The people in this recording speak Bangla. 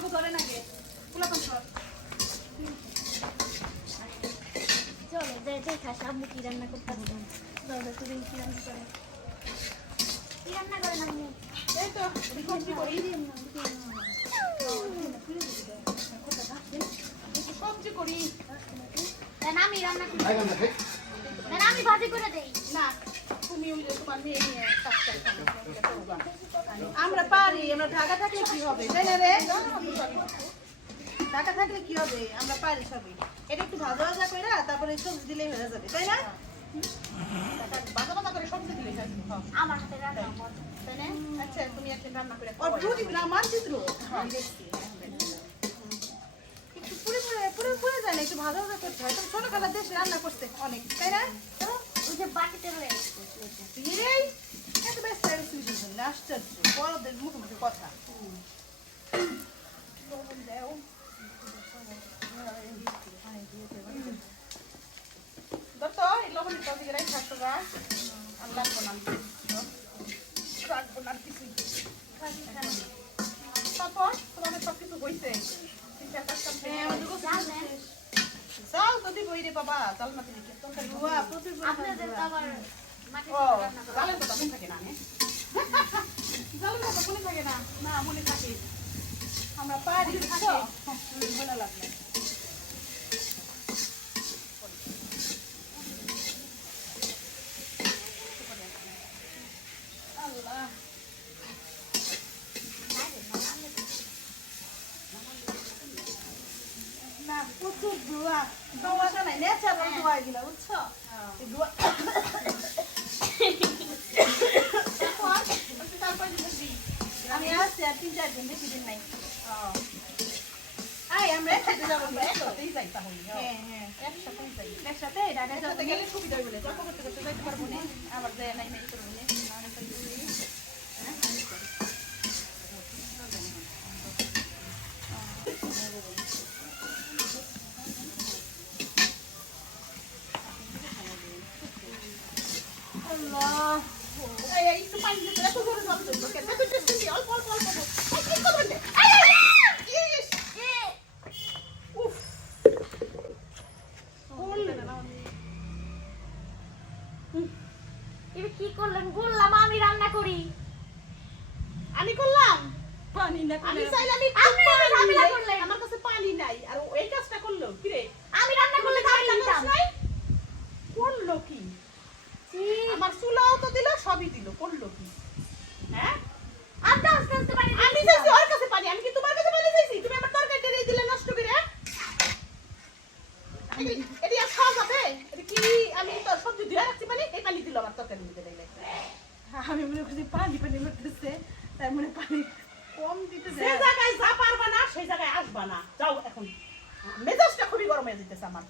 আগে। পোলাপান সব চলো যাই যাই খাস আম্মু কি রান্না করতে হবে দাদা তুমি কি রান্না করে? কি রান্না করেন আম্মু? এই তো সবজি করি? একটু সবজি করি। দেন আমি রান্না করি। আমি ভাজি করে দেই। না। তুমি ওই তোমার মেয়ে নিয়ে আমরা পারি আমরা ঢাকা থাকলে কি হবে? তাই না রে? ঢাকা থাকলে কি হবে? আমরা পারি সবই। এটা একটু ভাজা ভাজা করে তারপরে সবজি দিলেই হয়ে যাবে তাই না? ভাজা ভাজা করে সবজি দিলেই হয়ে যাবে। হ্যাঁ। আমার হাতে রান্না তাই না? আচ্ছা তুমি রান্না করে মানচিত্র পুরে পুরে পুরে পুরে না একটু ভাজা ভাজা করতে হয়। তুমি ছোট খালা দেশে রান্না করতে অনেক তাই না? যে বাটিতে রয়ে গেছে এই এত ব্যস্ত হয়ে গেছিস বুঝুন না আশ্চর্য বড়দের মুখে মুখে কথা লবণ। দত্ত, এই লবণের টপিকে রাখি থাকতো গা। আর লাগবো না। রাখব না কিছুই। তারপর তোমাদের সব কিছু দেন যাও তো রে বাবা চাল না আমরা পারি ভালো আল্লাহ না প্রচুর ধোয়া ধোয়াটা নাই ন্যাচারাল ধোয়া না বুঝছ ধোয়া আমি আসছি আর তিন চার দিন বেশি দিন নাই। আই আমরা একসাথে যাব। একসাথেই যাই তাহলে হ্যাঁ হ্যাঁ। একসাথেই যাই। একসাথে যাব। গেলে সুবিধা হইবে যত করতে করতে যাইতে পারব না। আবার যায় নাই নাই করব না আল্লাহ এই এই একটু পানি দিতে এত জোরে জল দিতে কেন এত টেস্টি অল্প অল্প অল্প অল্প এই কি করবেন রে? এই, এই, এই, ইস, উফ বললে না আমি এটা কি করলেন? বললাম আমি রান্না করি। আমি করলাম? পানি না আমি চাইলাম একটু আপনি ঝামেলা নাই। করলেন। আমার কাছে পানি নাই। আর ও এই কাজটা করল? কি রে? আমি রান্না করলে পানি দিতাম করল কি? আমার চুলাও তো দিল সবই দিল। করল কি? হ্যাঁ? আস্তে আস্তে আস্তে পানি আমি। চাইছি ওর কাছে পানি আমি কি তোমার কাছে পানি চাইছি তুমি আমার তরকারিটা দিয়ে দিলে নষ্ট করে এটি- এটি আর খাওয়া যাবে এটি কি আমি তো সবজি দিয়ে রাখছি পানি এই পানি দিল আমার তরকারি দিতে দিলে আমি মনে করছি পানি পানি মারতেছে তাই মনে পানি কম দিতে সেই জায়গায় যা পারবা না, সেই জায়গায় আসবা না। যাও এখন। মেজাজটা খুবই গরম হয়ে যেতেছে আমার।